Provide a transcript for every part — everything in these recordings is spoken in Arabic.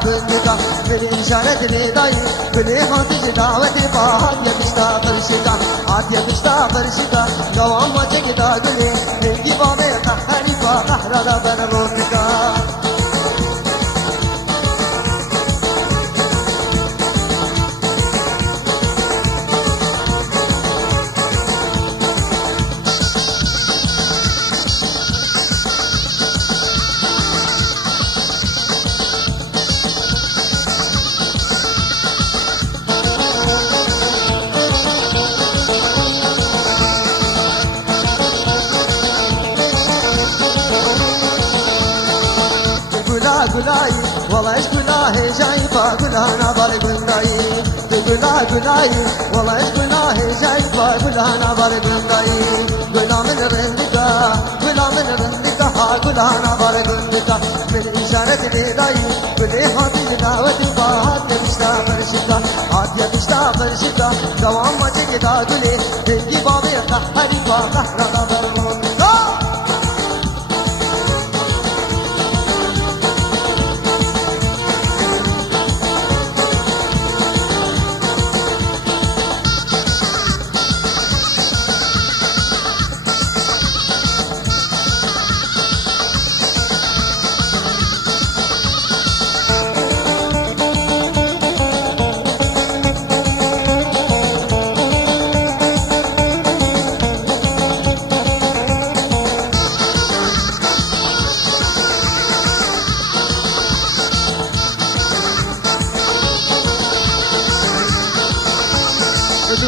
بارگندگا میری اشارت ندایی بلی خاطر دعوت باهات یکشتا فرشگا هات یکشتا فرشگا دوام مچک داگلی میگی بابه قهری با قهرادا برمونگا گلای والله گلاه جای با گلانا بارگندایی گلا گلای والله گلاه جای با گلانا بارگندایی گلا من رندگا ها گلانا بارگندگا من اشارت ندایی بلی حاضر دعوت باهات یکشتا فرشگا هات یکشتا فرشگا دوام مچک داگلی دلگی بابی قهری با قهرادا برمونگا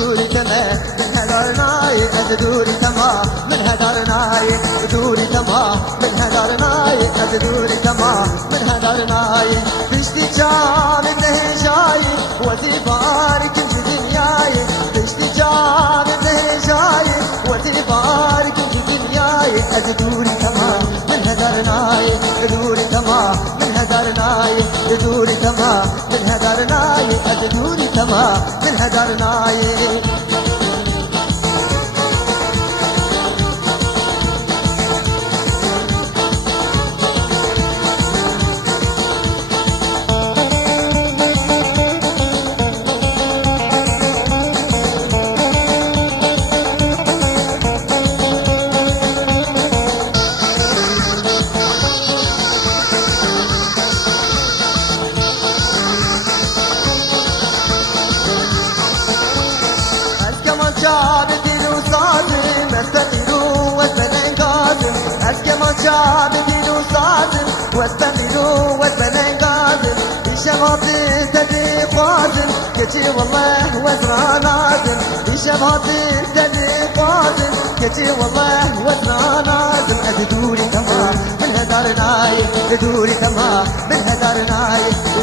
دوري تما من هدارناي دوري تما من هدارناي دوري تما من هدارناي دوري تما من هدارناي دشتي جام النهجاي وتبارك في دنياي دشتي جام النهجاي وتبارك في دنياي دوري تما من هدارناي دوري تما من هدارناي دوري تما من هدارناي دوري تما من هدارناي جابتي وصادم استنيرو والبنانقادم الكمان جابتي وصادم واستنيرو والبنانقادم الشباب تدي قادم كتي والله وزرا نادم الشباب تدي قادم كتي والله وزرا نادم ادوري تما من هدارناي دوري تما من هدارناي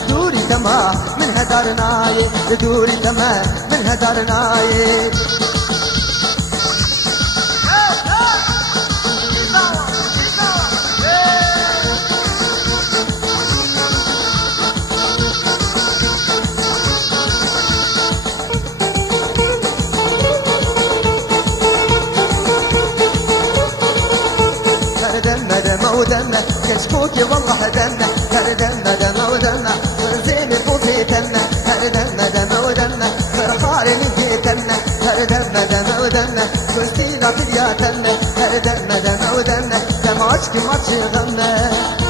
دوري تما من هدارناي دوري تما من هدارناي ودنا كشكوكي والله دنا هردنا دنا ودنا ورزيني فوقي دنا هردنا دنا ودنا فرخاري من جيتنا هردنا دنا ودنا كرسينا ترياتنا هردنا دنا ودنا دمعشكي ماتشي غنى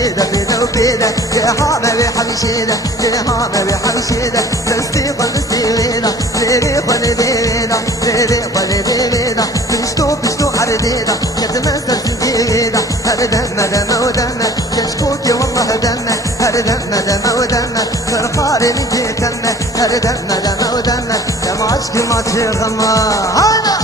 بيدا بيدا وبيدا يا حامل حبيشيدا يا حامل حبيشيدا تستيقظ تستيقظ ليري خلي بيدا ليري خلي بيدا بيشتو عرديدا كتمسر سنجيدا هردنا دم ودنا كشكوكي والله دنا هردنا دم ودنا فرقاري من جيتنا هردنا دم ودنا دم عشقي ما تغمى هلا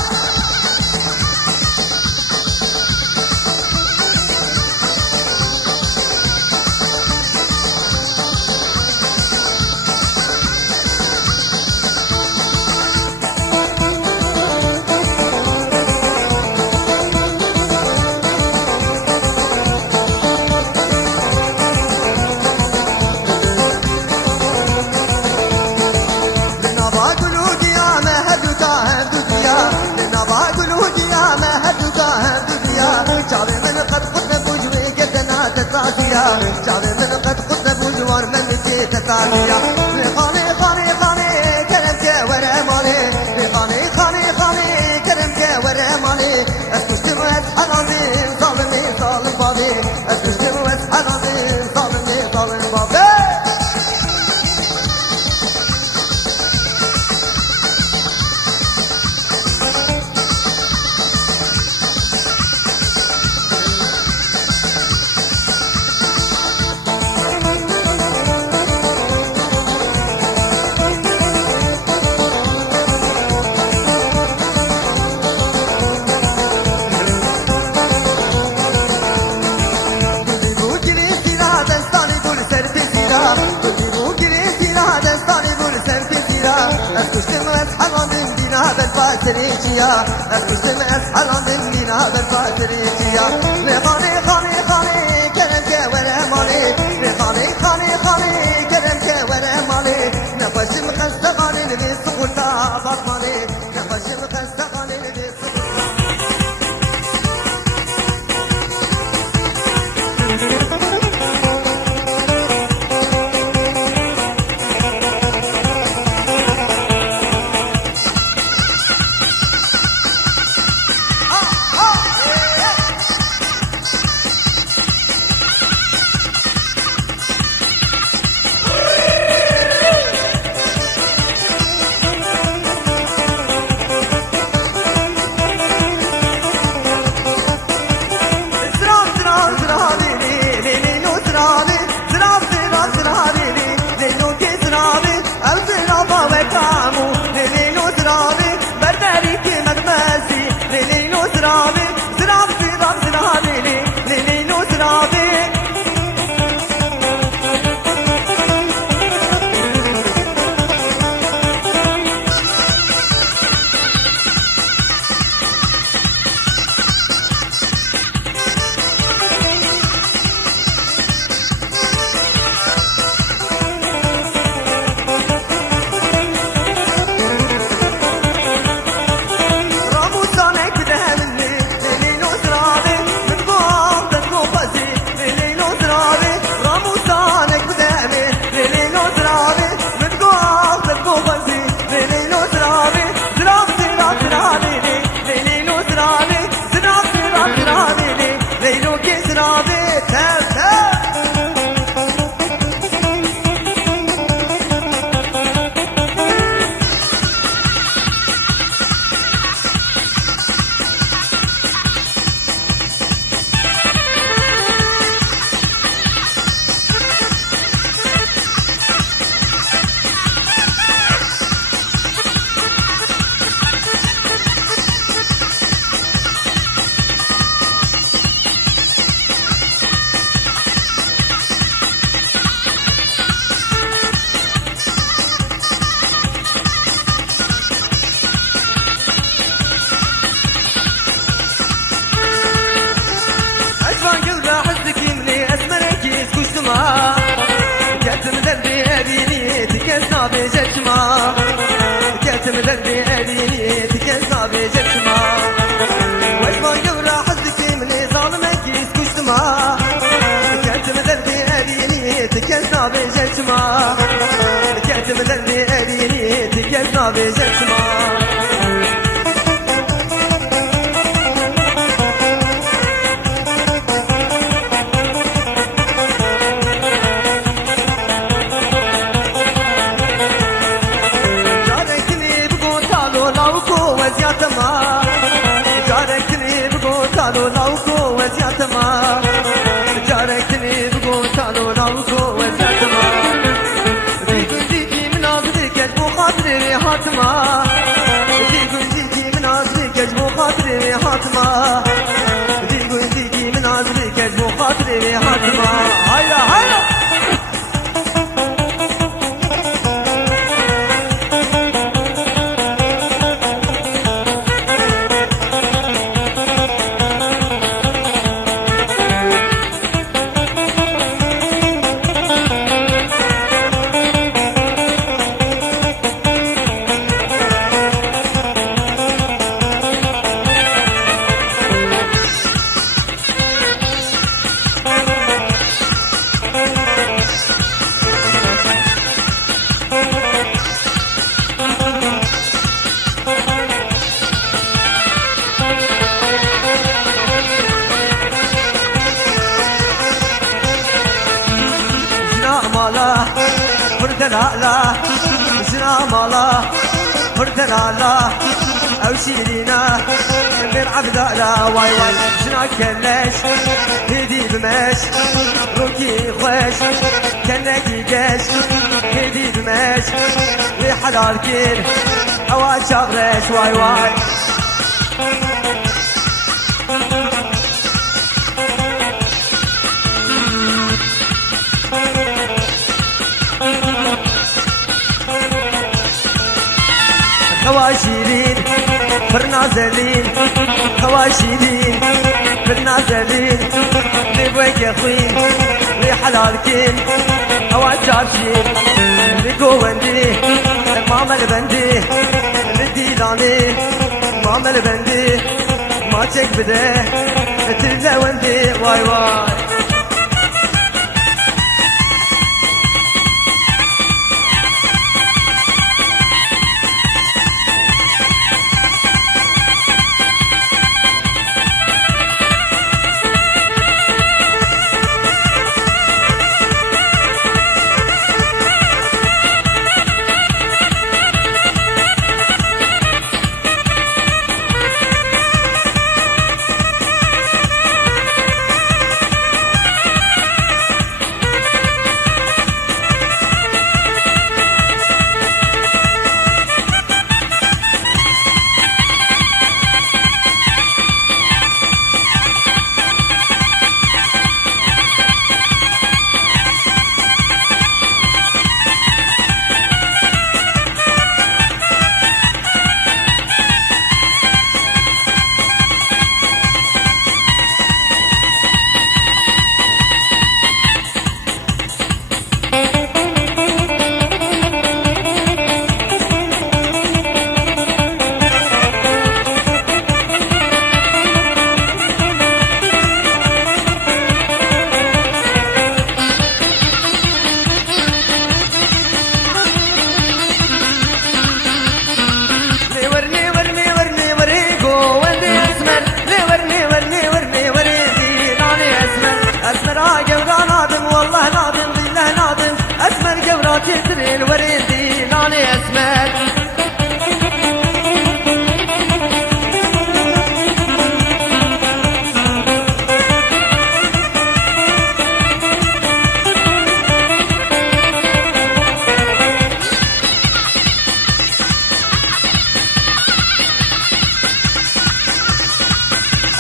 يا اسكسم اسحل عن من هذا الفاتريتي يا لخاني خاني خاني كلام ولا مالي لخاني خاني خاني كلام ولا مالي نفس مخستغاني لبيس قلنا بطمالي نفس مخستغاني لبيس شيرينا من عبدالا واي واي شنا كلاش هدي بماش روكي خوش كناكي قاش هدي بماش لحلال كير اواد شغرش واي واي خواشيرين فرنازلين خواشيدين فرنازلين لي بويك يا خوين لي حلالكين هوا جابشين لي قوندي ماما البندي لديلاني ماما البندي ما تشك بده تلزا وندي واي واي تدري الوريدي ناني اسمك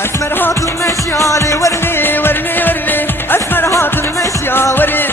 اسمر هات المشيالي ورني ورني ورني اسمر هات المشيا ورني